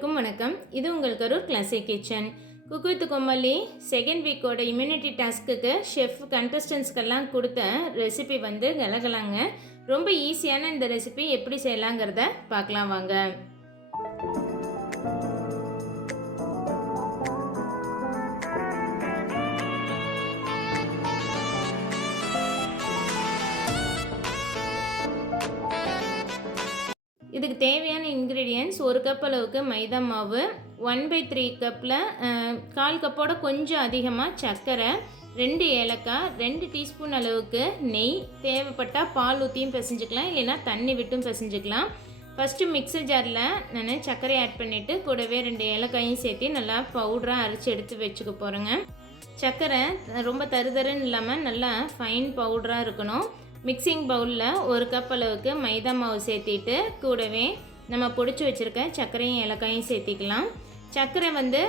அனைவருக்கும் வணக்கம். இது உங்கள் Karur classic kitchen. Cook with Comali second வீக்கோட இம்யூனிட்டி டாஸ்க்குக்கு ஷெஃப் கண்டஸ்டன்ஸ்க்கெல்லாம் கொடுத்த ரெசிபி வந்து கலகலாங்க. ரொம்ப ஈஸியான இந்த ரெசிபி எப்படி செய்யலாங்கிறத பார்க்கலாம் வாங்க. இதுக்கு தேவையான இன்க்ரீடியன்ட்ஸ், ஒரு கப் அளவுக்கு மைதா மாவு, 1/3 கப்பில் 1/4 கப்போட கொஞ்சம் அதிகமாக சர்க்கரை, 2 ஏலக்காய், 2 டீஸ்பூன் அளவுக்கு நெய், தேவைப்பட்டால் பால் ஊற்றியும் பிசைஞ்சிக்கலாம், இல்லைன்னா தண்ணி விட்டும் பிசைஞ்சிக்கலாம். ஃபஸ்ட்டு மிக்சர் ஜாரில் நான் சர்க்கரை ஆட் பண்ணிவிட்டு கூடவே 2 ஏலக்காயும் சேர்த்து நல்லா பவுடராக அரைச்சி எடுத்து வச்சுக்க போகிறேங்க. சர்க்கரை ரொம்ப தருதருன்னு இல்லாமல் நல்லா ஃபைன் பவுடராக இருக்கணும். மிக்சிங் பவுலில் ஒரு கப் அளவுக்கு மைதா மாவு சேர்த்திட்டு கூடவே நம்ம பொடிச்சு வச்சுருக்க சர்க்கரையும் ஏலக்காயும் சேர்த்திக்கலாம். சர்க்கரை வந்து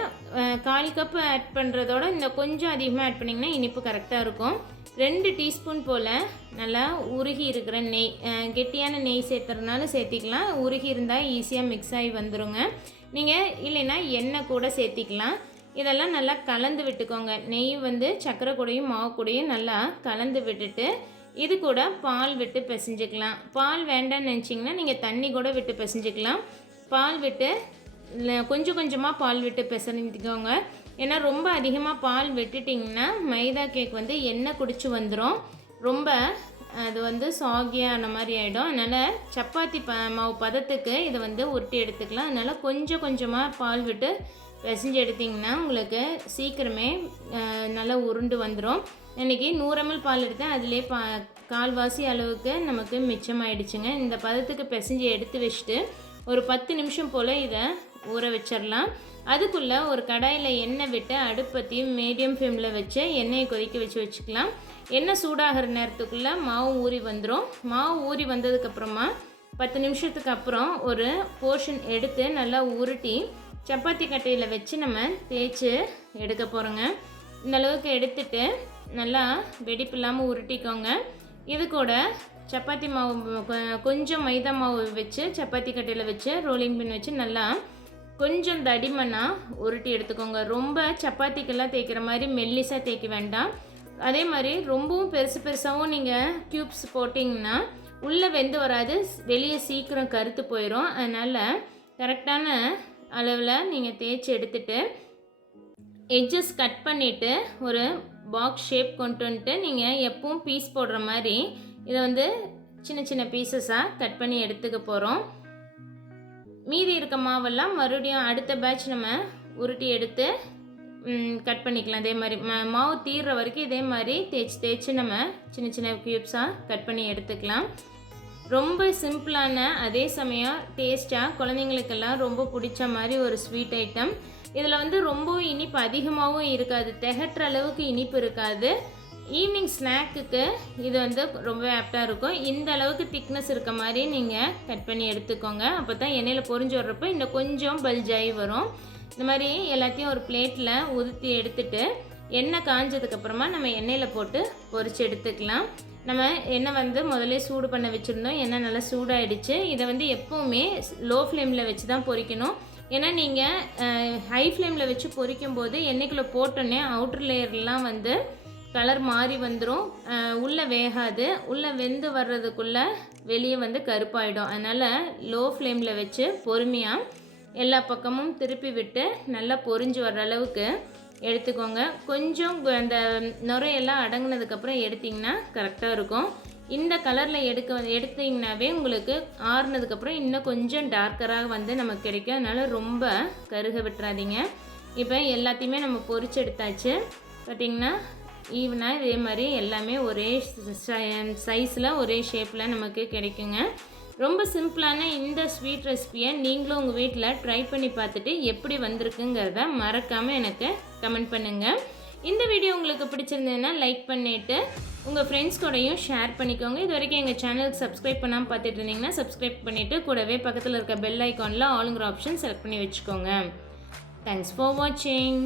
1/4 கப் ஆட் பண்ணுறதோட இந்த கொஞ்சம் அதிகமாக ஆட் பண்ணிங்கன்னா இனிப்பு கரெக்டாக இருக்கும். 2 டீஸ்பூன் போல் நல்லா உருகி இருக்கிற நெய், கெட்டியான நெய் சேர்த்துறதுனால சேர்த்திக்கலாம். உருகி இருந்தால் ஈஸியாக மிக்ஸ் ஆகி வந்துடுங்க. நீங்கள் இல்லைன்னா எண்ணெய் கூட சேர்த்திக்கலாம். இதெல்லாம் நல்லா கலந்து விட்டுக்கோங்க. நெய் வந்து சர்க்கரை கூடையும் மாவு கூடையும் நல்லா கலந்து விட்டுட்டு இது கூட பால் விட்டு பிசைஞ்சிக்கலாம். பால் வேண்டான்னு நினச்சிங்கன்னா நீங்கள் தண்ணி கூட விட்டு பிசைஞ்சிக்கலாம். பால் விட்டு கொஞ்சம் கொஞ்சமாக பால் விட்டு பிசைஞ்சிக்கோங்க. ஏன்னா ரொம்ப அதிகமாக பால் விட்டுட்டிங்கன்னா மைதா கேக் வந்து எண்ணெய் குடிச்சு வந்துடும், ரொம்ப அது வந்து சாகியான மாதிரி ஆகிடும். அதனால் சப்பாத்தி மாவு பதத்துக்கு இதை வந்து உருட்டி எடுத்துக்கலாம். அதனால் கொஞ்சம் கொஞ்சமாக பால் விட்டு பிசைஞ்சு எடுத்திங்கன்னா உங்களுக்கு சீக்கிரமே நல்லா உருண்டு வந்துடும். இன்றைக்கி 100 ml பால் எடுத்தேன், அதிலே கால்வாசி அளவுக்கு நமக்கு மிச்சமாயிடுச்சுங்க. இந்த பதத்துக்கு பிசைஞ்சு எடுத்து வச்சுட்டு ஒரு 10 நிமிஷம் போல் இதை ஊற வச்சிடலாம். அதுக்குள்ளே ஒரு கடாயில் எண்ணெய் விட்டு அடுப்பத்தையும் மீடியம் ஃப்ளேமில் வச்சு எண்ணெயை கொதிக்க வச்சுக்கலாம். எண்ணெய் சூடாகிற நேரத்துக்குள்ளே மாவு ஊறி வந்துடும். மாவு ஊறி வந்ததுக்கப்புறமா 10 நிமிஷத்துக்கு அப்புறம் ஒரு போர்ஷன் எடுத்து நல்லா உருட்டி சப்பாத்தி கட்டையில் வச்சு நம்ம தேய்ச்சி எடுக்க போகிறோங்க. இந்தளவுக்கு எடுத்துட்டு நல்லா வெடிப்பு இல்லாமல் உருட்டிக்கோங்க. இது கூட சப்பாத்தி மாவு கொஞ்சம் மைதா மாவு வச்சு சப்பாத்தி கட்டையில் வச்சு ரோலிங் பின் வச்சு நல்லா கொஞ்சம் தடிமனாக உருட்டி எடுத்துக்கோங்க. ரொம்ப சப்பாத்திக்கெல்லாம் தேய்க்கிற மாதிரி மெல்லிஸாக தேய்க்க வேண்டாம். அதே மாதிரி ரொம்பவும் பெருசு பெருசாகவும் நீங்கள் க்யூப்ஸ் போட்டிங்கன்னா உள்ளே வெந்து வராது, வெளியே சீக்கிரம் கருத்து போயிடும். அதனால் கரெக்டான அளவில் நீங்கள் தேய்ச்சி எடுத்துகிட்டு எட்ஜஸ் கட் பண்ணிவிட்டு ஒரு பாக்ஸ் ஷேப் கொண்டு வந்துட்டு நீங்கள் எப்பவும் பீஸ் போடுற மாதிரி இதை வந்து சின்ன சின்ன பீசஸாக கட் பண்ணி எடுத்துக்க போகிறோம். மீதி இருக்க மாவெல்லாம் மறுபடியும் அடுத்த பேட்ச் நம்ம உருட்டி எடுத்து கட் பண்ணிக்கலாம். அதே மாதிரி மாவு தீர்ற வரைக்கும் இதே மாதிரி தேய்ச்சி நம்ம சின்ன சின்ன க்யூப்ஸாக கட் பண்ணி எடுத்துக்கலாம். ரொம்ப சிம்பிளான அதே சமயம் டேஸ்ட்டாக குழந்தைங்களுக்கெல்லாம் ரொம்ப பிடிச்ச மாதிரி ஒரு ஸ்வீட் ஐட்டம். இதில் வந்து ரொம்ப இனிப்பு அதிகமாகவும் இருக்காது, திகட்டுற அளவுக்கு இனிப்பு இருக்காது. ஈவினிங் ஸ்நாக்குக்கு இது வந்து ரொம்ப ஆப்டாக இருக்கும். இந்த அளவுக்கு திக்னஸ் இருக்க மாதிரி நீங்கள் கட் பண்ணி எடுத்துக்கோங்க. அப்போ தான் எண்ணெயில் பொரிஞ்சு வர்றப்போ இன்னும் கொஞ்சம் பல்ஜாகி வரும். இந்த மாதிரி எல்லாத்தையும் ஒரு பிளேட்டில் உதுத்தி எடுத்துட்டு எண்ணெய் காஞ்சதுக்கப்புறமா நம்ம எண்ணெயில் போட்டு பொரித்து எடுத்துக்கலாம். நம்ம எண்ணெய் வந்து முதல்ல சூடு பண்ண வச்சுருந்தோம். எண்ணெய் நல்லா சூடாகிடுச்சு. இதை வந்து எப்போவுமே லோ ஃப்ளேமில் வச்சு தான் பொரிக்கணும். ஏன்னா நீங்கள் ஹை ஃப்ளேமில் வச்சு பொரிக்கும் போது எண்ணெய்க்குள்ளே போட்டோன்னே அவுட்ரு லேயர்லாம் வந்து கலர் மாறி வந்துடும், உள்ளே வேகாது. உள்ளே வெந்து வர்றதுக்குள்ளே வெளியே வந்து கருப்பாயிடும். அதனால் லோ ஃப்ளேமில் வச்சு பொறுமையாக எல்லா பக்கமும் திருப்பி விட்டு நல்லா பொரிஞ்சு வர்ற அளவுக்கு எடுத்துக்கோங்க. கொஞ்சம் அந்த நுரையெல்லாம் அடங்கினதுக்கப்புறம் எடுத்திங்கன்னா கரெக்டாக இருக்கும். இந்த கலரில் எடுத்திங்கனாவே உங்களுக்கு ஆறுனதுக்கப்புறம் இன்னும் கொஞ்சம் டார்க்கராக வந்து நமக்கு கிடைக்கும். அதனால் ரொம்ப கருக விட்டுறாதீங்க. இப்போ எல்லாத்தையுமே நம்ம பொரிச்சு எடுத்தாச்சு. பார்த்திங்கன்னா ஈவனாக இதே மாதிரி எல்லாமே ஒரே சைஸில் ஒரே ஷேப்பில் நமக்கு கிடைக்குங்க. ரொம்ப சிம்பிளான இந்த ஸ்வீட் ரெசிபியை நீங்களும் உங்கள் வீட்டில் ட்ரை பண்ணி பார்த்துட்டு எப்படி வந்திருக்குங்கிறத மறக்காமல் எனக்கு கமெண்ட் பண்ணுங்கள். இந்த வீடியோ உங்களுக்கு பிடிச்சிருந்ததுன்னா லைக் பண்ணிவிட்டு உங்கள் ஃப்ரெண்ட்ஸ் கூடயும் ஷேர் பண்ணிக்கோங்க. இது வரைக்கும் எங்கள் சேனலுக்கு சப்ஸ்கிரைப் பண்ணாமல் பார்த்துட்டு இருந்தீங்கன்னா சப்ஸ்கிரைப் பண்ணிவிட்டு கூடவே பக்கத்தில் இருக்க பெல் ஐக்கானில் ஆளுங்கிற ஆப்ஷன் செலக்ட் பண்ணி வச்சுக்கோங்க. தேங்க்ஸ் ஃபார் வாட்சிங்.